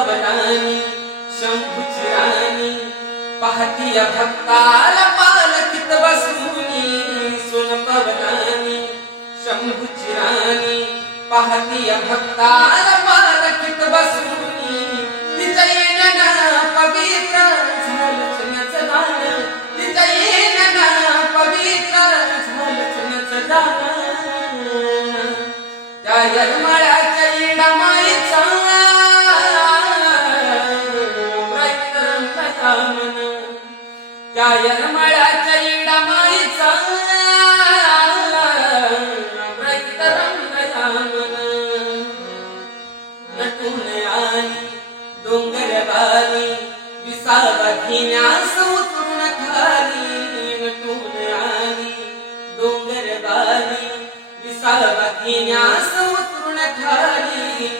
सोन पवनानी शंभूची राणी पाहतीय भक्ताला पालखीत बसुनी सोन पवनानी शंभूची राणी पाहतीय भक्ताला पालखीत बसुनी तिच्या येण्यानं पवित्र झालं चुन्याचं दान तिच्या येण्यानं पवित्र झालं चुन्याचं दान त्या यरमाळ्याच्या त्या यरमाळ्याच्या येडा माईचा डोंगर बारी विसावा घेण्यास उतरून खाली. नटून आली डोंगर बारी विसावा घेण्यास उतरून खाली.